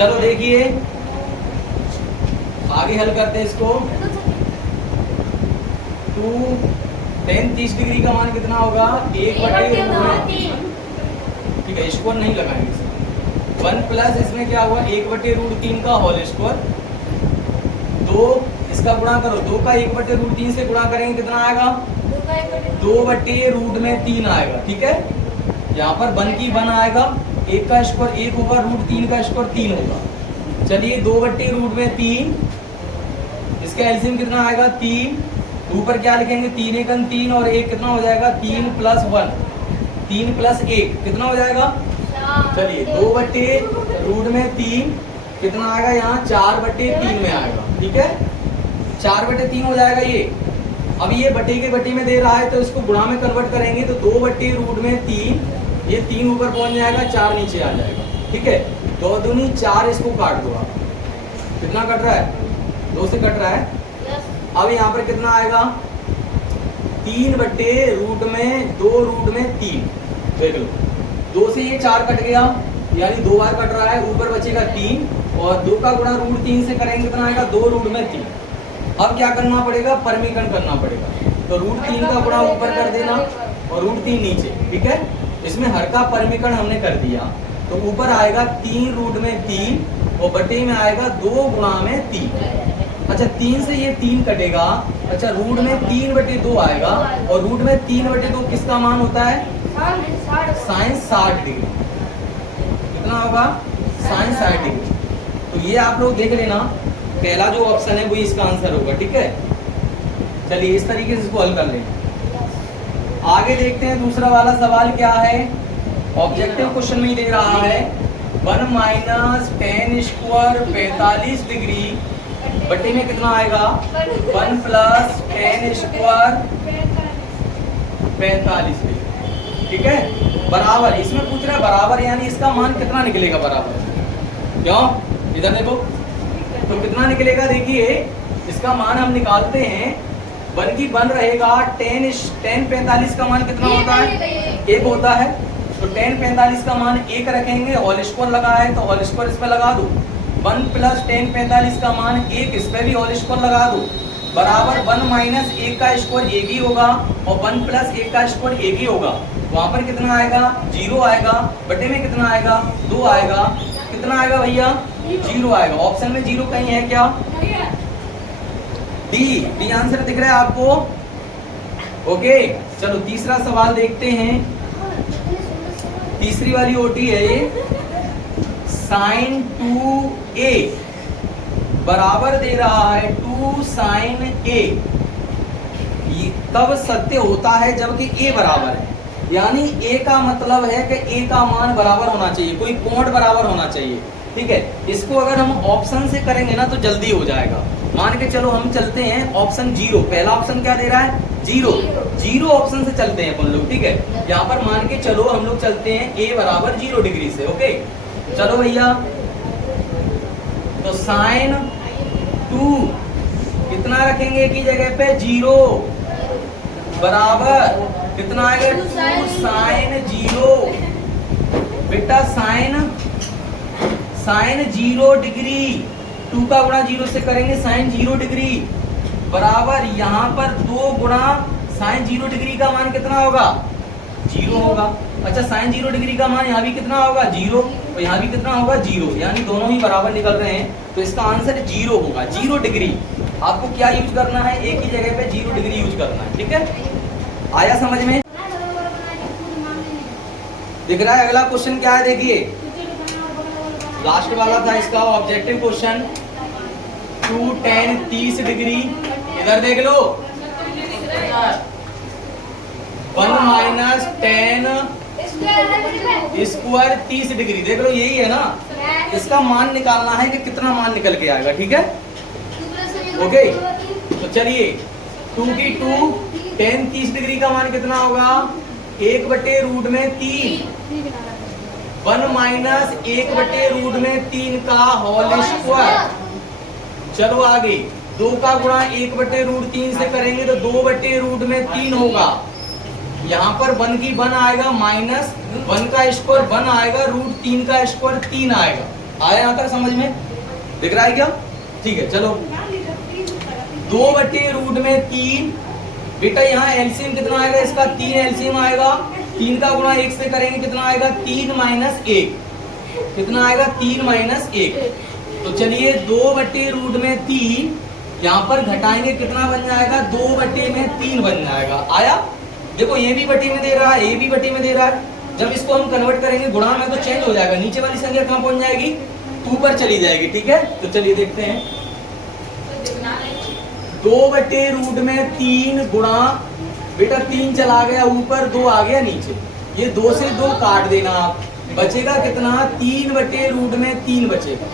चलो देखिए आगे हल करते हैं इसको। 2 tan 30 डिग्री का मान कितना होगा? 1/√3। ठीक है, स्क्वायर नहीं लगाएंगे इसमें। 1 प्लस इसमें क्या हुआ? 1/√3 का होल स्क्वायर। 2 इसका गुणा करो, 2 का 1/√3 से गुणा करेंगे कितना आएगा? 2/√3 आएगा। ठीक है, यहाँ पर 1 की 1 आएगा, 1 का स्क्वायर 1 होगा, √3 का स्क्वायर 3 होगा। चलिए 2/√3, इसका एलसीएम कितना आएगा? 3। ऊपर क्या लिखेंगे? 3 एकम 3 और 1 कितना हो जाएगा? 3 + 1, 3 + 1 कितना हो जाएगा? चलिए 2/√3 कितना आएगा? यहाँ 4/3 में आएगा। ठीक है, 4/3 हो जाएगा ये। अब ये बटे के बटे में दे रहा है तो इसको गुणा में कन्वर्ट करेंगे तो 2/√3, ये 3 ऊपर पहुंच जाएगा, 4 नीचे आ जाएगा। ठीक है, 2 दूनी 4, इसको काट दो आप। कितना कट रहा है? 2 से कट रहा है। अब यहाँ पर कितना आएगा? 3/√3। देख लो, 2 से ये 4 कट गया, यानी 2 बार कट रहा है, ऊपर बचेगा 3 और 2 का गुणा √3 से करेंगे कितना आएगा? 2√3। अब क्या करना पड़ेगा? परमीकरण करना पड़ेगा। तो √3 का गुणा ऊपर कर देना और √3 नीचे। ठीक है, इसमें हर का परमीकरण हमने कर दिया तो ऊपर आएगा 3√3 और बटे में आएगा 2 गुणा में 3। अच्छा 3 से ये 3 कटेगा। अच्छा √3/2 आएगा और √3/2 किसका मान होता है? sin 60 degree. कितना होगा? sin 60 degree. तो ये आप लोग देख लेना, पहला जो ऑप्शन है वही इसका आंसर होगा। ठीक है, चलिए इस तरीके से इसको हल कर लेंगे। आगे देखते हैं दूसरा वाला सवाल क्या है। ऑब्जेक्टिव क्वेश्चन में दे रहा है 1 - tan² 45 डिग्री बटे में कितना आएगा? 1 + tan² 45 डिग्री। ठीक है, बराबर, इसमें पूछ रहा है बराबर, यानी इसका मान कितना निकलेगा बराबर? क्यों? इधर देखो तो कितना निकलेगा? देखिए इसका मान हम निकालते हैं। 1 की 1 रहेगा, tan 45 का मान कितना होता है? 1 होता है। तो tan 45 का मान 1 रखेंगे, होल स्क्वायर लगा है तो होल स्क्वायर इस पे लगा दो। 1 + tan 45 का मान 1, इस पे भी होल स्क्वायर लगा दो, बराबर 1 - 1 का स्क्वायर 1 ही होगा और 1 + 1 का स्क्वायर 1 ही होगा। वहां पर कितना आएगा? 0 आएगा। बटे में कितना आएगा? 2 आएगा। कितना आएगा भैया? 0 आएगा। ऑप्शन में 0 कहीं है क्या? डी आंसर दिख रहा है आपको? ओके, चलो तीसरा सवाल देखते हैं। तीसरी वाली ओटी है ये। sin 2a बराबर दे रहा है 2 sin a। ये तब सत्य होता है जबकि a बराबर है, यानी a का मतलब है कि a का मान बराबर होना चाहिए, कोई कोण बराबर होना चाहिए। ठीक है, इसको अगर हम ऑप्शन से करेंगे ना तो जल्दी हो जाएगा। मान के चलो हम चलते हैं ऑप्शन 0। पहला ऑप्शन क्या दे रहा है? 0 ऑप्शन से चलते हैं अपन लोग। ठीक है, यहाँ पर मान के चलो हम लोग चलते हैं a = 0 डिग्री से। ओके, चलो भैया, तो sin 2 कितना रखेंगे की जगह पे? 0 बराबर कितना आएगा? 2 sin 0। बेटा sin 0 डिग्री, 2 का गुणा 0 से करेंगे sin 0 डिग्री बराबर यहाँ पर 2 गुणा sin 0 डिग्री का मान कितना होगा? 0 होगा। अच्छा sin 0 डिग्री का मान यहाँ भी कितना होगा? 0 और यहाँ भी कितना होगा? 0, यानी दोनों ही बराबर निकल रहे हैं तो इसका आंसर 0 होगा। 0 डिग्री आपको क्या यूज करना है? एक ही जगह पे 0 डिग्री यूज करना है। ठीक है, आया समझ में? दिख रहा है? अगला क्वेश्चन क्या है देखिए, लास्ट वाला था इसका ऑब्जेक्टिव क्वेश्चन। 2 tan 30 डिग्री, इधर देख लो। 1 - tan² 30 डिग्री, देख लो यही है ना। इसका मान निकालना है कि कितना मान निकल के आएगा। ठीक है, ओके, तो चलिए 2 की 2 tan 30 डिग्री का मान कितना होगा? 1/√3। 1 - 1/√3 का होल स्क्वायर। चलो आगे, 2 का गुणा 1/√3 से करेंगे तो 2/√3 होगा। यहाँ पर 1 की 1 आएगा, -1 का स्क्वायर 1 आएगा, √3 का स्क्वायर 3 आएगा। आया यहाँ तक समझ में? दिख रहा है क्या? ठीक है चलो। 2/√3 बेटा यहाँ एलसीएम कितना आएगा इसका? 3 एलसीएम आएगा। 3 का गुणा 1 से करेंगे कितना आएगा? 3 - 1 कितना आएगा? 3 - 1। तो चलिए 2/√3 यहाँ पर घटाएंगे कितना बन जाएगा? 2/3 बन जाएगा। आया? देखो ये भी बटे में दे रहा है, ये भी बटे में दे रहा है। जब इसको हम कन्वर्ट करेंगे गुणा में तो चेंज हो जाएगा, नीचे वाली संख्या कहाँ पहुंच जाएगी? 2 पर चली जाएगी। ठीक है तो चलिए देखते हैं। 2/√3 गुणा बेटा 3 चला गया ऊपर, 2 आ गया नीचे। ये 2 से 2 काट देना आप, बचेगा कितना? 3/√3 बचेगा।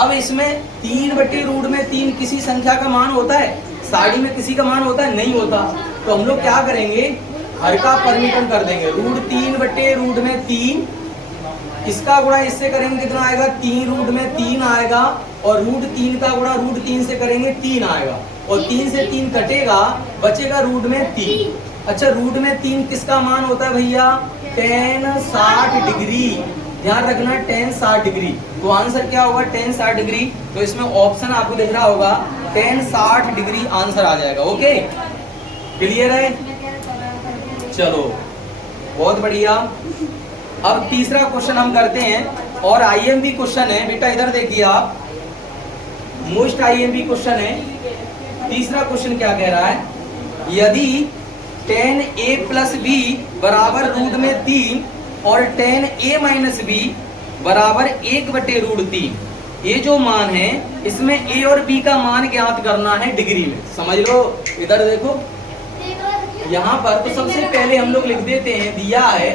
अब इसमें 3/√3 किसी संख्या का मान होता है? साड़ी में किसी का मान होता है? नहीं होता। तो हम लोग क्या करेंगे? हर का परमीकरण कर देंगे। √3/√3 इसका गुणा इससे करेंगे कितना आएगा? 3√3 आएगा। और √3 का गुणा √3 से करेंगे 3 आएगा। और 3 से 3 कटेगा, बचेगा √3। अच्छा √3 किसका मान होता है भैया? tan 60 degree. ध्यान रखना tan 60 डिग्री। तो आंसर क्या होगा? tan 60 degree. तो इसमें ऑप्शन आपको दिख रहा होगा tan 60 डिग्री आंसर आ जाएगा। ओके क्लियर है? चलो बहुत बढ़िया। अब तीसरा क्वेश्चन हम करते हैं और आईएमपी क्वेश्चन है बेटा, इधर देखिए आप, मोस्ट आईएमपी क्वेश्चन है। तीसरा क्वेश्चन क्या कह रहा है? यदि tan a + b बराबर √3 और tan a - b बराबर 1/√3, ये जो मान है इसमें a और b का मान ज्ञात करना है डिग्री में। समझ लो, इधर देखो यहाँ पर तो सबसे पहले हम लोग लिख देते हैं दिया है,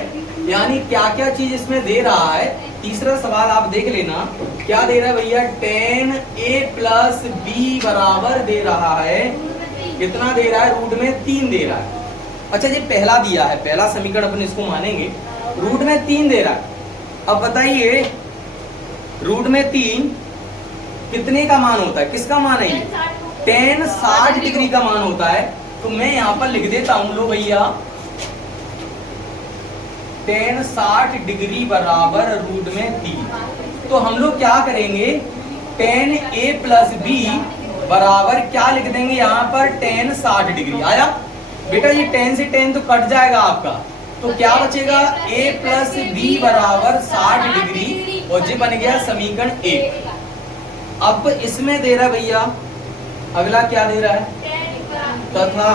यानी क्या क्या चीज इसमें दे रहा है। तीसरा सवाल आप देख लेना क्या दे रहा है भैया? tan a + b बराबर दे रहा है, कितना दे रहा है? √3 दे रहा है। अच्छा ये पहला दिया है, पहला समीकरण अपन इसको मानेंगे, √3 दे रहा है। अब बताइए √3 कितने का मान होता है? किसका मान है ये? tan 60 डिग्री का मान होता है। तो मैं यहाँ पर लिख देता हूं, लो भैया, tan 60 डिग्री बराबर √3। तो हम लोग क्या करेंगे? tan a + b बराबर क्या लिख देंगे यहाँ पर? tan 60 degree. आया बेटा? ये tan से tan तो कट जाएगा आपका, तो क्या बचेगा? a + b बराबर 60 डिग्री। और ये बन गया समीकरण 1। अब इसमें दे रहा है भैया, अगला क्या दे रहा है? तथा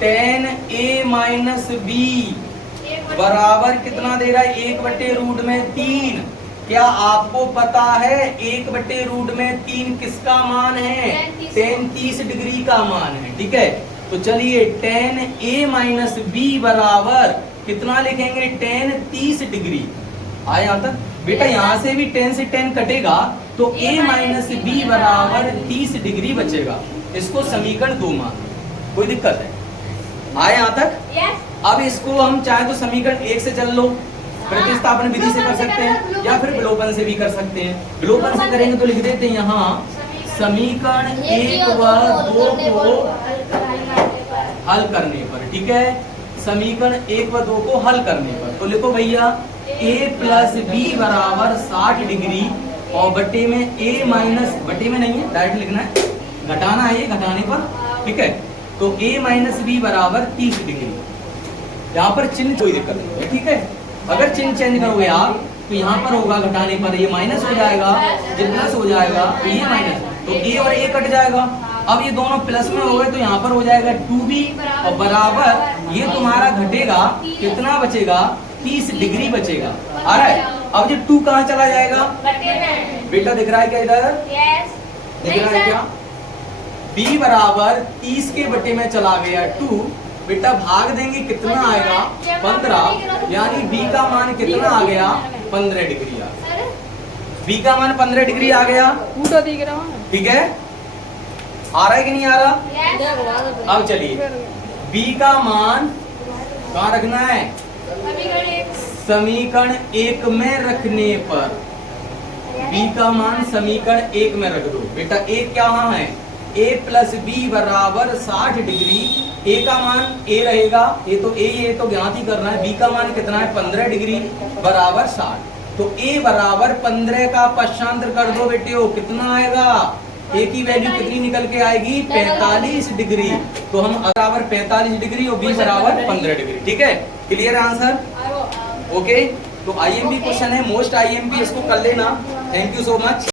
tan a - b बराबर कितना दे रहा है? 1/√3। क्या आपको पता है 1/√3 किसका मान है? tan 30 डिग्री का मान है। ठीक है तो चलिए tan a - b बराबर कितना लिखेंगे? tan 30 degree. आया यहाँ तक? बेटा यहाँ से भी tan से tan कटेगा तो a - b बराबर 30 डिग्री बचेगा। इसको समीकरण 2 मान, कोई दिक्कत है? आया यहाँ तक? yes. अब इसको हम चाहे तो समीकरण 1 से चल लो, प्रतिस्थापन विधि से कर सकते हैं या फिर विलोपन से भी कर सकते हैं। विलोपन से करेंगे तो लिख देते हैं यहाँ समीकरण 1 व 2 को हल करने पर। ठीक है समीकरण 1 व 2 को हल करने पर तो लिखो भैया a + b बराबर 60 डिग्री और बटे में बटे में नहीं है, डायरेक्ट लिखना है, घटाना है ये घटाने पर। ठीक है तो a - b बराबर 30 डिग्री। यहाँ पर चिन्ह कोई दिक्कत नहीं है। ठीक है अगर चिन्ह चेंज करोगे आप तो यहाँ पर होगा घटाने पर ये माइनस हो जाएगा, ये प्लस हो जाएगा, तो ये माइनस, तो a और a कट जाएगा। अब ये दोनों प्लस में हो गए तो यहाँ पर हो जाएगा 2b और बराबर ये तुम्हारा घटेगा, कितना बचेगा? 30 डिग्री बचेगा। आ रहा है? अब ये 2 कहाँ चला जाएगा? बेटा दिख रहा है क्या इधर? दिख रहा है क्या? b बराबर 30 के बटे में चला गया 2। बेटा भाग देंगे कितना आएगा? 15, यानी b का मान कितना आ गया? 15 डिग्री आ गया। b का मान 15 डिग्री आ गया। ठीक है आ रहा है कि नहीं आ रहा? अब चलिए b का मान कहाँ रखना है? समीकरण 1 में रखने पर b का मान समीकरण 1 में रख दो। बेटा 1 क्या है? ए प्लस बी बराबर 60 डिग्री, ए का मान ए रहेगा, ये तो ज्ञात ही करना है, बी का मान कितना है 15 डिग्री बराबर 60। तो ए बराबर 15 का पक्षांतर कर दो बेटे, कितना आएगा, ए की वैल्यू कितनी निकल के आएगी 45 डिग्री। तो हम बराबर 45 डिग्री और बी बराबर 15 डिग्री। ठीक है, क्लियर आंसर? ओके, तो आईएमपी क्वेश्चन है, मोस्ट आईएमपी, इसको कर लेना। Thank you so much.